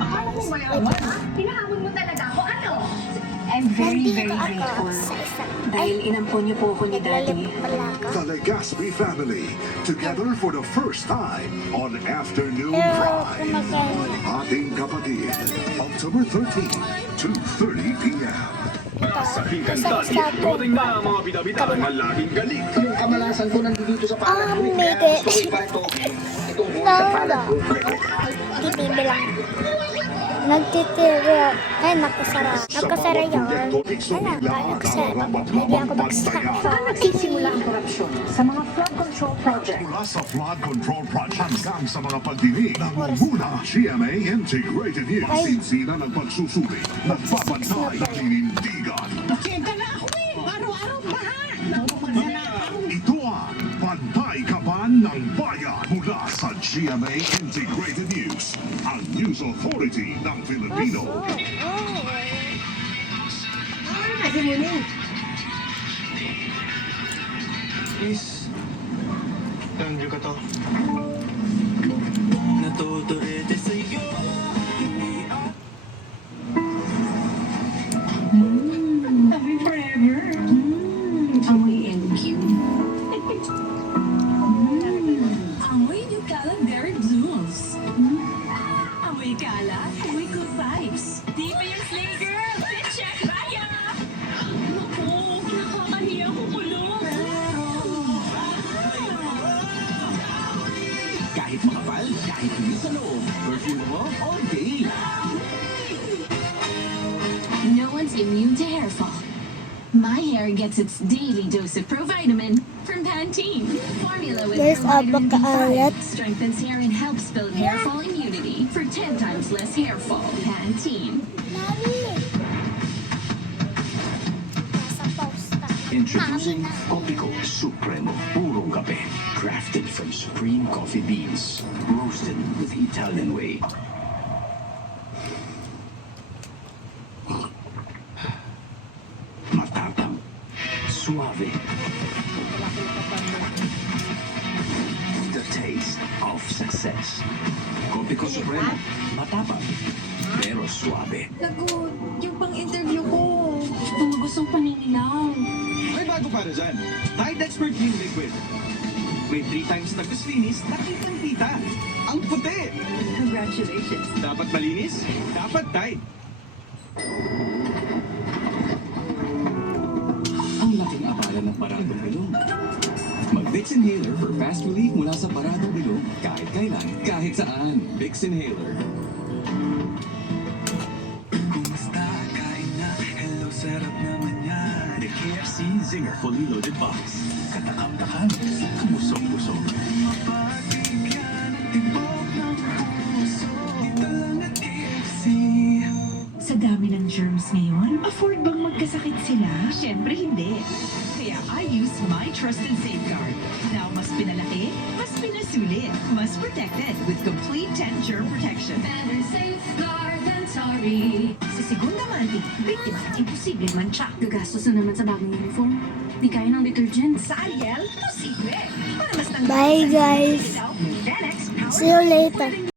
Akala mo mayaman, ha? Hinahamon mo talaga ako, ano? I'm very, Nandito very ako grateful. sa isang... Dahil inampon niyo po ako ni Daddy. Naglalip pala ako. The Legaspi family, together for the first time on Afternoon Pero Drive. kumakain. Ating kapatid, October 13, 2:30 p.m. Sahikan tati, dumating na ang mga bida-bida na laging galing. Yung kamalasan ko nandito sa palad ko. Mede. Kaya gusto ko ipakito itong buhay sa palad ko. Titibi lang. Nagtitibi. Ay, nakasara. Nakasara yun. Wala ba? Nakasara. Hindi ako magsara. Saan nagsisimula ang korupsyon? Sa mga flood control project. Mula sa flood control project hanggang sa mga pagdinig ng muna GMA Integrated News. Sinsina ng pagsusuri, nagbabantay ng inindigan. Siyenta na ako eh! Araw-araw baha! Ito ang Pantay Kaban ng Bayan mula sa GMA Integrated News, ang news authority ng Filipino. Kasi muli. Miss, nandiyo ka to. Natuturete sa'yo. Happy forever. Amoy NQ. Amoy Nucala Berry Blues. Amoy Gala, amoy good vibes. Di ba yung slay girl? Check kaya! Naku, nakakahiya ko kulong. Kahit makapal, kahit hindi sa loob. Perfume mo, all day. No one's immune to hair fall. My hair gets its daily dose of provitamin from Pantene. Formula with There's vitamin avocado. B5 strengthens hair and helps build hair fall immunity for 10 times less hair fall. Pantene. Mami! Nasa posta. Introducing Copico Supremo Purong Kape. Crafted from supreme coffee beans. Roasted with Italian way. Matapang. Suave. The taste of success. Copico Supremo. Matapang. Pero suave. Lagot, yung pang-interview ko. Gustong paninilaw. May bago para dyan. Tide Expert Clean Liquid. May 3 times nagkuslinis, nakitang-kita. Ang puti! Congratulations. Dapat malinis, dapat Tide. Ang laking abala ng paradong bilog. Mag-Vicks Inhaler for fast relief mula sa paradong bilog kahit kailan, kahit saan. Vicks Inhaler. Kumusta? Kain na. Hello, sarap naman yan. The KFC Zinger Fully Loaded Box. Katakam-takam, kabusog-busog. Mapapigyan ang tibok ng puso. Ito lang at KFC. Sa dami ng germs ngayon, afford bang magkasakit sila? Siyempre hindi. Kaya I use my trusted safeguard. Now, mas pinalaki, mas pinasulit, mas protected with complete 10 germ protection. Better safeguard than sorry. Sa Segunda Manti, biktima ng imposible mancha. Gagastos na naman sa bagong uniform. Di kaya ng detergent. Sa Ariel, posible. Para mas Bye, guys. See you later.